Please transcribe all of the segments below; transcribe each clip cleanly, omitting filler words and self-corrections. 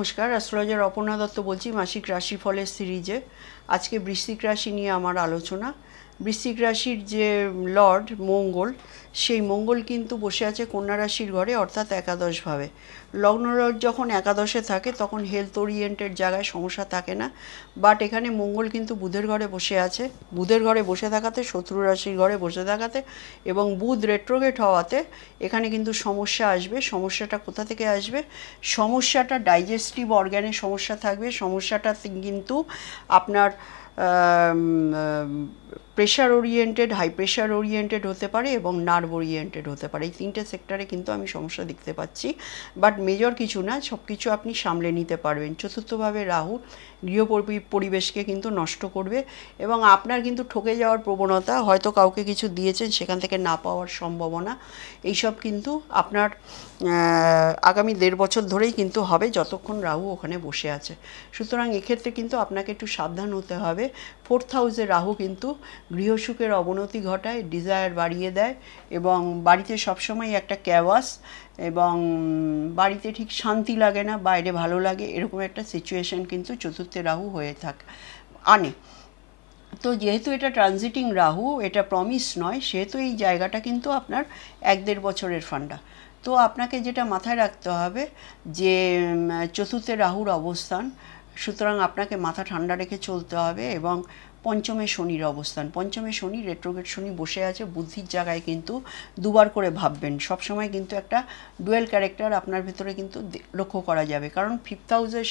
নমস্কার, অ্যাস্ট্রোলজার অপর্ণা দত্ত বলছি মাসিক রাশিফলের সিরিজে। আজকে বৃশ্চিক রাশি নিয়ে আমার আলোচনা। বৃশ্চিক রাশির যে লর্ড মঙ্গল, সেই মঙ্গল কিন্তু বসে আছে কন্যা রাশির ঘরে, অর্থাৎ একাদশভাবে। লগ্ন লর্ড যখন একাদশে থাকে তখন হেলথ ওরিয়েন্টেড জায়গায় সমস্যা থাকে না, বাট এখানে মঙ্গল কিন্তু বুধের ঘরে বসে আছে। বুধের ঘরে বসে থাকাতে, শত্রু রাশির ঘরে বসে থাকাতে এবং বুধ রেট্রোগেট হওয়াতে এখানে কিন্তু সমস্যা আসবে। সমস্যাটা কোথা থেকে আসবে? সমস্যাটা ডাইজেস্টিভ অর্গ্যানের সমস্যা থাকবে। সমস্যাটা কিন্তু আপনার pressure oriented, high pressure oriented হতে পারে এবং নার্ভ ওরিয়েন্টেড হতে পারে। এই তিনটে সেক্টরে কিন্তু আমি সমস্যা দেখতে পাচ্ছি, বাট মেজর কিছু না, সব কিছু আপনি সামলে নিতে পারবেন। চতুর্থভাবে রাহু গৃহ পরিবেশকে কিন্তু নষ্ট করবে এবং আপনার কিন্তু ঠকে যাওয়ার প্রবণতা, হয়তো কাউকে কিছু দিয়েছেন সেখান থেকে না পাওয়ার সম্ভাবনা, এইসব কিন্তু আপনার আগামী 1.5 বছর ধরেই কিন্তু হবে, যতক্ষণ রাহু ওখানে বসে আছে। সুতরাং এক্ষেত্রে কিন্তু আপনাকে একটু সাবধান হতে হবে। 4th হাউসে রাহু কিন্তু গৃহসুখের অবনতি ঘটায়, ডিজায়ার বাড়িয়ে দেয় এবং বাড়িতে সবসময় একটা ক্যাওয়াস এবং বাড়িতে ঠিক শান্তি লাগে না, বাইরে ভালো লাগে, এরকম একটা সিচুয়েশন কিন্তু চতুর্থে রাহু হয়ে আনে। তো যেহেতু এটা ট্রানজিটিং রাহু, এটা প্রমিস নয়, সেহেতু এই জায়গাটা কিন্তু আপনার 1-1.5 বছরের ফান্ডা। তো আপনাকে যেটা মাথায় রাখতে হবে যে চতুর্থে রাহুর অবস্থান, সুতরাং আপনাকে মাথা ঠান্ডা রেখে চলতে হবে। এবং পঞ্চমে শনির অবস্থান, পঞ্চমে শনি, রেট্রোগেট শনি বসে আছে, বুদ্ধির জায়গায় কিন্তু দুবার করে ভাববেন। সবসময় কিন্তু একটা ডুয়েল ক্যারেক্টার আপনার ভেতরে কিন্তু লক্ষ্য করা যাবে, কারণ 5th হাউসে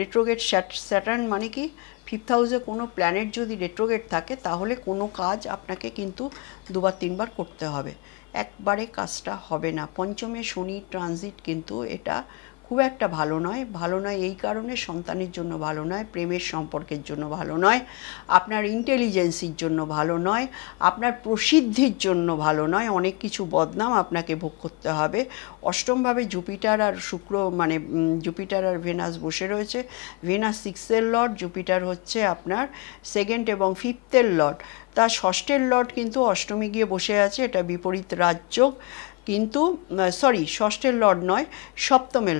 রেট্রোগেট স্যাটার্ন মানে কি, 5th হাউসে কোনো প্ল্যানেট যদি রেট্রোগেট থাকে তাহলে কোনো কাজ আপনাকে কিন্তু 2-3 বার করতে হবে, একবারে কাজটা হবে না। পঞ্চমে শনি ট্রানজিট কিন্তু এটা খুব একটা ভালো নয়। ভালো নয় এই কারণে, সন্তানের জন্য ভালো নয়, প্রেমের সম্পর্কের জন্য ভালো নয়, আপনার ইন্টেলিজেন্সির জন্য ভালো নয়, আপনার প্রসিদ্ধির জন্য ভালো নয়। অনেক কিছু বদনাম আপনাকে ভোগ করতে হবে। অষ্টমভাবে জুপিটার আর শুক্র, মানে জুপিটার আর ভেনাস বসে রয়েছে। ভেনাস 6th লর্ড, জুপিটার হচ্ছে আপনার 2nd এবং 5th লর্ড। তার 6ষ্ঠের লর্ড কিন্তু অষ্টমে গিয়ে বসে আছে, এটা বিপরীত রাজযোগ। কিন্তু ষষ্ঠের লর্ড নয়, সপ্তমের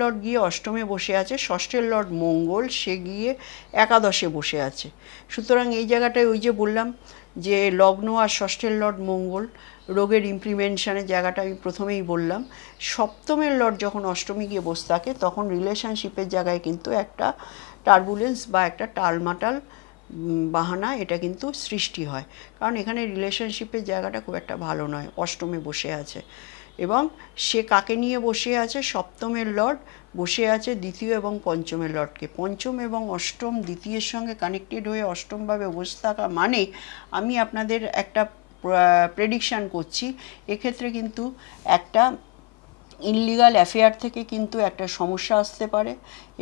লর্ড গিয়ে অষ্টমে বসে আছে। ষষ্ঠের লর্ড মঙ্গল, সে গিয়ে একাদশে বসে আছে। সুতরাং এই জায়গাটায় ওই যে বললাম যে লগ্ন আর ষষ্ঠের লর্ড মঙ্গল, রোগের ইমপ্লিমেন্টেশনের জায়গাটা আমি প্রথমেই বললাম। সপ্তমের লর্ড যখন অষ্টমে গিয়ে বসে থাকে তখন রিলেশনশিপের জায়গায় কিন্তু একটা টার্বুলেন্স বা একটা টালমাটাল বাহানা এটা কিন্তু সৃষ্টি হয়, কারণ এখানে রিলেশনশিপের জায়গাটা খুব একটা ভালো নয়। অষ্টমে বসে আছে এবং সে কাকে নিয়ে বসে আছে? সপ্তমের লর্ড বসে আছে দ্বিতীয় এবং পঞ্চমের লর্ডকে। পঞ্চম এবং অষ্টম দ্বিতীয়ের সঙ্গে কানেক্টেড হয়ে অষ্টমভাবে বসে থাকা মানে, আমি আপনাদের একটা প্রেডিকশান করছি, এক্ষেত্রে কিন্তু একটা ইললিগাল অ্যাফেয়ার থেকে কিন্তু একটা সমস্যা আসতে পারে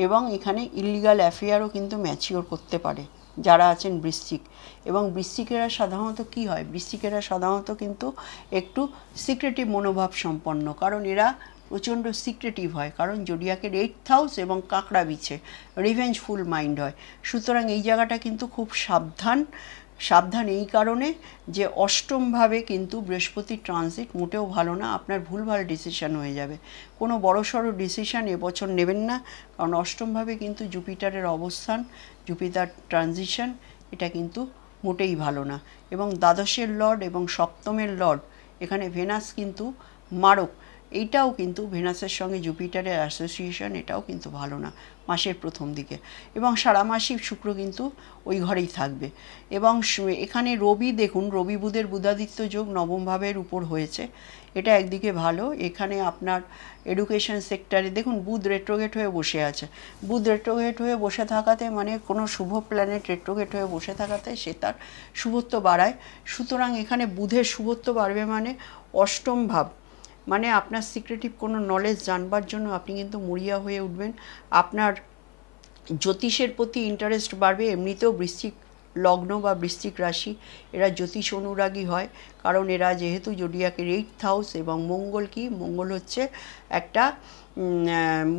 এবং এখানে ইললিগাল অ্যাফেয়ারও কিন্তু ম্যাচিওর করতে পারে যারা আছেন বৃশ্চিক। এবং বৃশ্চিকেরা সাধারণত কি হয়? বৃশ্চিকেরা সাধারণত কিন্তু একটু সিক্রেটিভ মনোভাব সম্পন্ন, কারণ এরা প্রচণ্ড সিক্রেটিভ হয়, কারণ জোডিয়াকের 8th হাউস এবং কাঁকড়া বিছে, রিভেঞ্জফুল মাইন্ড হয়। সুতরাং এই জায়গাটা কিন্তু খুব সাবধান এই কারণে যে অষ্টমভাবে কিন্তু বৃহস্পতির ট্রানজিট মোটেও ভালো না। আপনার ভুলভাল ডিসিশন হয়ে যাবে। কোনো বড়সড় ডিসিশন এবছর নেবেন না, কারণ অষ্টমভাবে কিন্তু জুপিটারের অবস্থান, জুপিটার ট্রানজিশন, এটা কিন্তু মোটেই ভালো না। এবং দ্বাদশের লর্ড এবং সপ্তমের লর্ড, এখানে ভেনাস কিন্তু মারক, এইটাও কিন্তু ভেনাসের সঙ্গে জুপিটারের অ্যাসোসিয়েশন, এটাও কিন্তু ভালো না মাসের প্রথম দিকে। এবং সারা মাসিক শুক্র কিন্তু ওই ঘরেই থাকবে। এবং এখানে রবি, দেখুন রবি বুধের বুধাদিত্য যোগ নবম ভাবের উপর হয়েছে, এটা একদিকে ভালো। এখানে আপনার এডুকেশন সেক্টরে দেখুন বুধ রেট্রোগেট হয়ে বসে আছে। বুধ রেট্রোগেট হয়ে বসে থাকাতে মানে কোনো শুভ প্ল্যানেট রেট্রোগেট হয়ে বসে থাকাতে সে তার শুভত্ব বাড়ায়। সুতরাং এখানে বুধের শুভত্ব বাড়বে মানে অষ্টম ভাব, মানে আপনার সিক্রেটিভ কোনো নলেজ জানবার জন্য আপনি কিন্তু মরিয়া হয়ে উঠবেন। আপনার জ্যোতিষের প্রতি ইন্টারেস্ট বাড়বে। এমনিতেও বৃশ্চিক লগ্ন বা বৃশ্চিক রাশি, এরা জ্যোতিষ অনুরাগী হয়, কারণ এরা যেহেতু জোডিয়াকের 8th হাউস, এবং মঙ্গল কি, মঙ্গল হচ্ছে একটা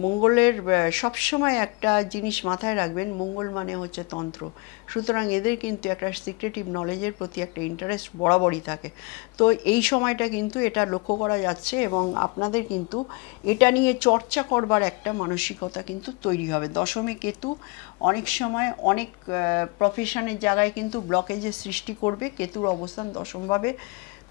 মঙ্গলের সবসময় একটা জিনিস মাথায় রাখবেন, মঙ্গল মানে হচ্ছে তন্ত্র। সুতরাং এদের কিন্তু একটা সিক্রেটিভ নলেজের প্রতি একটা ইন্টারেস্ট বরাবরই থাকে। তো এই সময়টা কিন্তু এটা লক্ষ্য করা যাচ্ছে, এবং আপনাদের কিন্তু এটা নিয়ে চর্চা করবার একটা মানসিকতা কিন্তু তৈরি হবে। দশমে কেতু অনেক সময় অনেক প্রফেশনের জায়গায় কিন্তু ব্লকেজের সৃষ্টি করবে। কেতুর অবস্থান দশমভাবে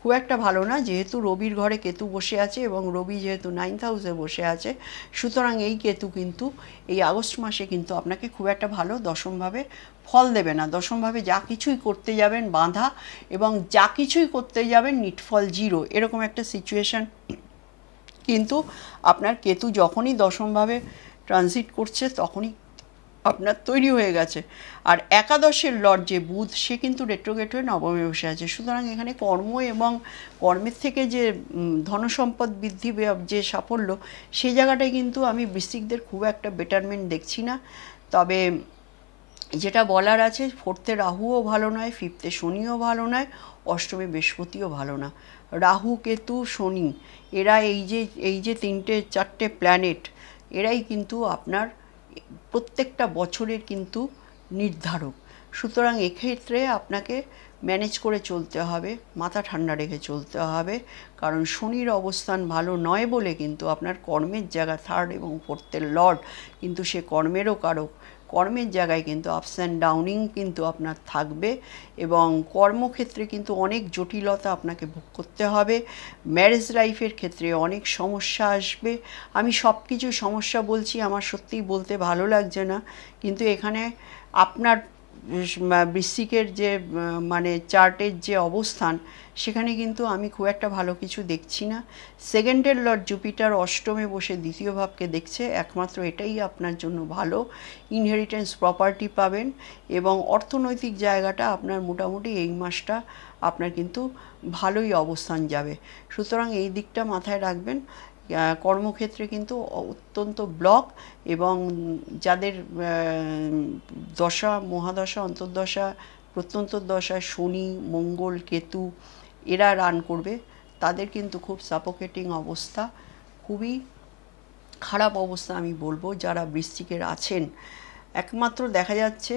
খুব একটা ভালো না, যেহেতু রবির ঘরে কেতু বসে আছে, এবং রবি যেহেতু 9th হাউসে বসে আছে, সুতরাং এই কেতু কিন্তু এই আগস্ট মাসে কিন্তু আপনাকে খুব একটা ভালো দশমভাবে ফল দেবে না। দশমভাবে যা কিছুই করতে যাবেন বাঁধা, এবং যা কিছুই করতে যাবেন নিটফল 0, এরকম একটা সিচুয়েশান কিন্তু আপনার কেতু যখনই দশমভাবে ট্রানজিট করছে তখনই আপনার তৈরি হয়ে গেছে। আর একাদশের লর্ড যে বুধ, সে কিন্তু রেট্রোগেট হয়ে নবমে বসে আছে। সুতরাং এখানে কর্ম এবং কর্মের থেকে যে ধনসম্পদ বৃদ্ধি, যে সাফল্য, সেই জায়গাটায় কিন্তু আমি বৃশ্চিকদের খুব একটা বেটারমেন্ট দেখছি না। তবে যেটা বলার আছে, 4th রাহুও ভালো নয়, 5th শনিও ভালো নয়, অষ্টমে বৃহস্পতিও ভালো না। রাহু, কেতু, শনি, এরা এই যে 3-4টে প্ল্যানেট, এরাই কিন্তু আপনার প্রত্যেকটা বছরের কিন্তু নির্ধারক। সুতরাং এক্ষেত্রে আপনাকে ম্যানেজ করে চলতে হবে, মাথা ঠান্ডা রেখে চলতে হবে, কারণ শনির অবস্থান ভালো নয় বলে কিন্তু আপনার কর্মের জায়গা 3rd এবং 4th লর্ড, কিন্তু সে কর্মেরও কারক। কর্মের জায়গায় কিন্তু আপস অ্যান্ড ডাউনিং কিন্তু আপনার থাকবে, এবং কর্মক্ষেত্রে কিন্তু অনেক জটিলতা আপনাকে ভোগ করতে হবে। ম্যারেজ লাইফের ক্ষেত্রে অনেক সমস্যা আসবে। আমি সব কিছু সমস্যা বলছি, আমার সত্যিই বলতে ভালো লাগছে না, কিন্তু এখানে আপনার বৃশ্চিকের যে মানে চার্টের যে অবস্থান, সেখানে কিন্তু আমি খুব একটা ভালো কিছু দেখছি না। 2nd লর্ড জুপিটার অষ্টমে বসে দ্বিতীয় ভাবকে দেখছে, একমাত্র এটাই আপনার জন্য ভালো। ইনহেরিটেন্স প্রপার্টি পাবেন, এবং অর্থনৈতিক জায়গাটা আপনার মোটামুটি এই মাসটা আপনার কিন্তু ভালোই অবস্থান যাবে। সুতরাং এই দিকটা মাথায় রাখবেন। কর্মক্ষেত্রে কিন্তু অত্যন্ত ব্লক, এবং যাদের দশা, মহাদশা, অন্তর্দশা, প্রত্যন্তর দশা শনি, মঙ্গল, কেতু এরা রান করবে, তাদের কিন্তু খুব সাফোকেটিং অবস্থা, খুবই খারাপ অবস্থা আমি বলবো যারা বৃশ্চিকের আছেন। একমাত্র দেখা যাচ্ছে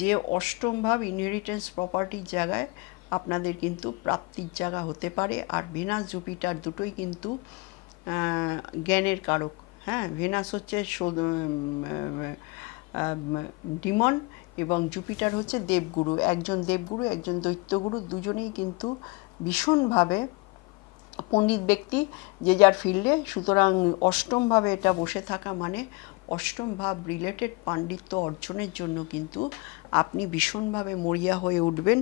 যে অষ্টম ভাব ইনহেরিটেন্স প্রপার্টির জায়গায় আপনাদের কিন্তু প্রাপ্তির জায়গা হতে পারে। আর ভেনাস জুপিটার দুটোই কিন্তু জ্ঞানের কারক। হ্যাঁ, ভেনাস হচ্ছে ডিমন, এবং জুপিটার হচ্ছে দেবগুরু। একজন দেবগুরু, একজন দৈত্যগুরু, দুজনেই কিন্তু ভীষণভাবে পণ্ডিত ব্যক্তি যে যার ফিল্ডে। সুতরাং অষ্টমভাবে এটা বসে থাকা মানে অষ্টম ভাব রিলেটেড পাণ্ডিত্য অর্জনের জন্য কিন্তু আপনি ভীষণভাবে মরিয়া হয়ে উঠবেন,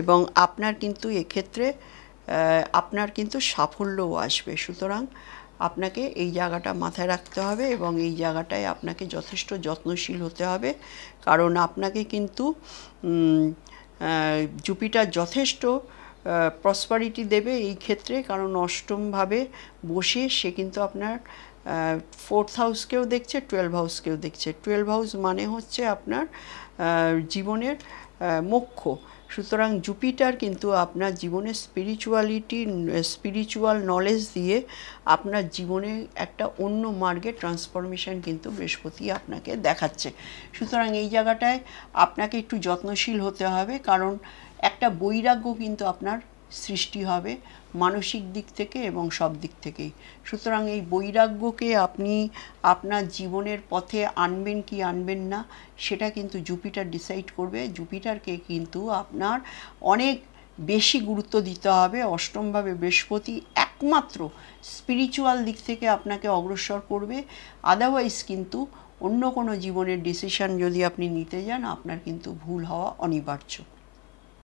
এবং আপনার কিন্তু এক্ষেত্রে আপনার কিন্তু সাফল্যও আসবে। সুতরাং আপনাকে এই জায়গাটা মাথায় রাখতে হবে, এবং এই জায়গাটায় আপনাকে যথেষ্ট যত্নশীল হতে হবে, কারণ আপনাকে কিন্তু জুপিটার যথেষ্ট প্রসপারিটি দেবে এই ক্ষেত্রে, কারণ অষ্টমভাবে বসে সে কিন্তু আপনার 4th হাউসকেও দেখছে, 12 হাউসকেও দেখছে। 12 হাউস মানে হচ্ছে আপনার জীবনের মোক্ষ। সুতরাং জুপিটার কিন্তু আপনার জীবনে স্পিরিচুয়াল নলেজ দিয়ে আপনার জীবনে একটা অন্য মার্গে ট্রান্সফরমেশন কিন্তু বৃহস্পতি আপনাকে দেখাচ্ছে। সুতরাং এই জায়গাটায় আপনাকে একটু যত্নশীল হতে হবে, কারণ একটা বৈরাগ্য কিন্তু আপনার সৃষ্টি হবে মানসিক দিক থেকে এবং সব দিক থেকেই। সুতরাং এই বৈরাগ্যকে আপনি আপনার জীবনের পথে আনবেন কি আনবেন না, সেটা কিন্তু জুপিটার ডিসাইড করবে। জুপিটারকে কিন্তু আপনার অনেক বেশি গুরুত্ব দিতে হবে। অষ্টমভাবে বৃহস্পতি একমাত্র স্পিরিচুয়াল দিক থেকে আপনাকে অগ্রসর করবে, আদারওয়াইজ কিন্তু অন্য কোনো জীবনের ডিসিশন যদি আপনি নিতে যান, আপনার কিন্তু ভুল হওয়া অনিবার্য।